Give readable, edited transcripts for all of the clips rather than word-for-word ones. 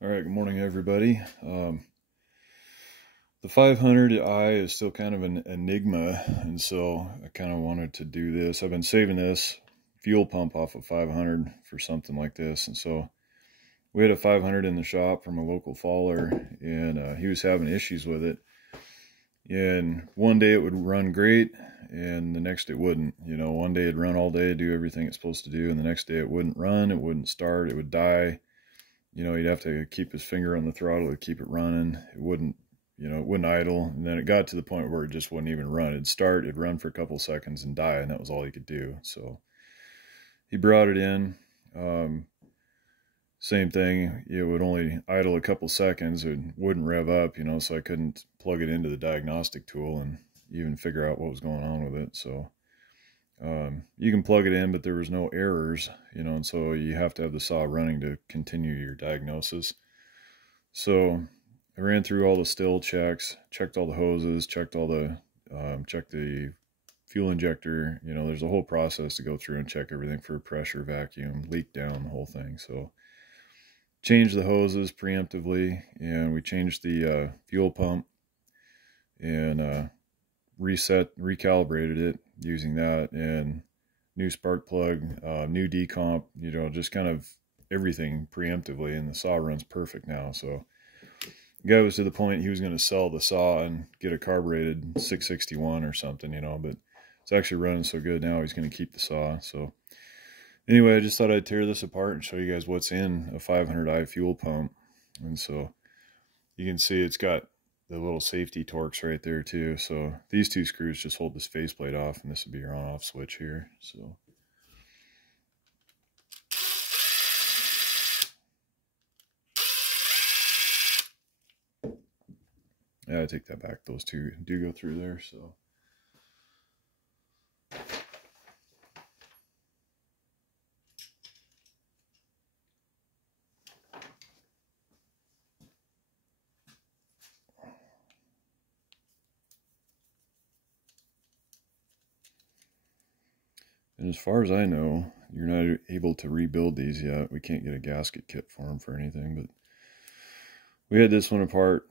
All right, good morning, everybody. The 500i is still kind of an enigma, and so I kind of wanted to do this. I've been saving this fuel pump off of 500 for something like this, and so we had a 500 in the shop from a local faller, and he was having issues with it. And one day it would run great, and the next it wouldn't. You know, one day it'd run all day, do everything it's supposed to do, and the next day it wouldn't run, it wouldn't start, it would die. You know, he'd have to keep his finger on the throttle to keep it running. It wouldn't, it wouldn't idle. And then it got to the point where it just wouldn't even run. It'd start, it'd run for a couple seconds and die, and that was all he could do. So he brought it in. Same thing, it would only idle a couple seconds. It wouldn't rev up, so I couldn't plug it into the diagnostic tool and even figure out what was going on with it. So you can plug it in, but there was no errors, and so you have to have the saw running to continue your diagnosis. So I ran through all the still checks, checked all the hoses, checked the fuel injector. There's a whole process to go through and check everything for pressure, vacuum, leak down, the whole thing. So changed the hoses preemptively, and we changed the fuel pump and recalibrated it using that, and new spark plug, new decomp, just kind of everything preemptively, and the saw runs perfect now. So the guy was to the point he was going to sell the saw and get a carbureted 661 or something, but it's actually running so good now he's going to keep the saw. So anyway, I just thought I'd tear this apart and show you guys what's in a 500i fuel pump. And so you can see it's got the little safety Torx right there too. So these two screws just hold this faceplate off, and this would be your on-off switch here. So yeah, I take that back. Those two do go through there. So and as far as I know, you're not able to rebuild these yet. We can't get a gasket kit for them for anything, but we had this one apart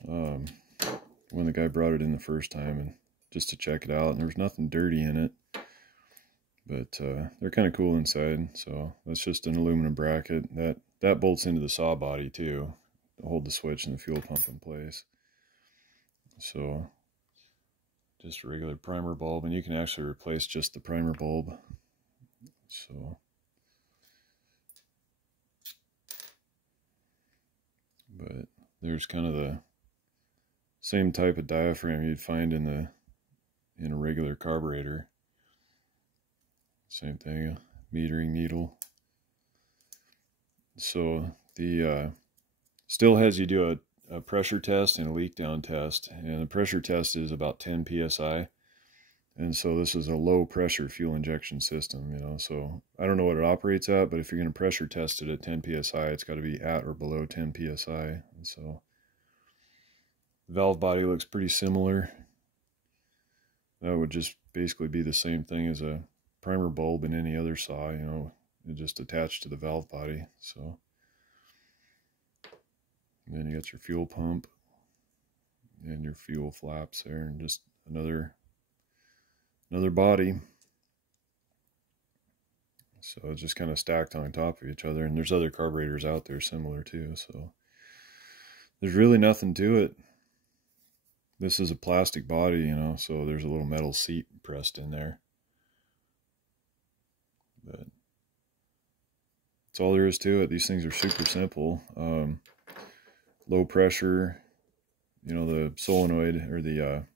when the guy brought it in the first time, and just to check it out, and there was nothing dirty in it, but they're kind of cool inside. So that's just an aluminum bracket that bolts into the saw body too to hold the switch and the fuel pump in place. So just a regular primer bulb, and you can actually replace just the primer bulb. So but there's kind of the same type of diaphragm you'd find in a regular carburetor. Same thing, a metering needle. So the still has you do a pressure test and a leak down test, and the pressure test is about 10 psi, and so this is a low pressure fuel injection system. So I don't know what it operates at, but if you're going to pressure test it at 10 psi, it's got to be at or below 10 psi. And so the valve body looks pretty similar. That would just basically be the same thing as a primer bulb in any other saw, it just attached to the valve body. So and then you got your fuel pump and your fuel flaps there, and just another body. So it's just kind of stacked on top of each other, and there's other carburetors out there similar too. So there's really nothing to it. This is a plastic body, so there's a little metal seat pressed in there. But that's all there is to it. These things are super simple. Low pressure, the solenoid or the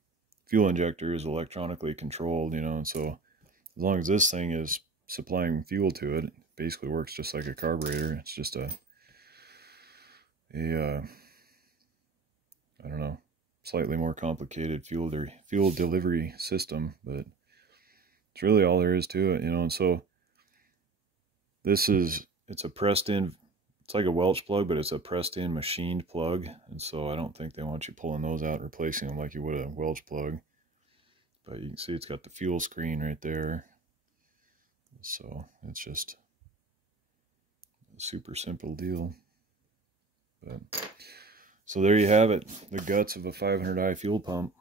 fuel injector is electronically controlled, and so as long as this thing is supplying fuel to it, it basically works just like a carburetor. It's just I don't know, slightly more complicated fuel delivery system, but it's really all there is to it, and so it's a pressed in, it's like a Welch plug, but it's a pressed in machined plug, and so I don't think they want you pulling those out and replacing them like you would a Welch plug. But you can see it's got the fuel screen right there. So it's just a super simple deal. But, so there you have it, the guts of a 500i fuel pump.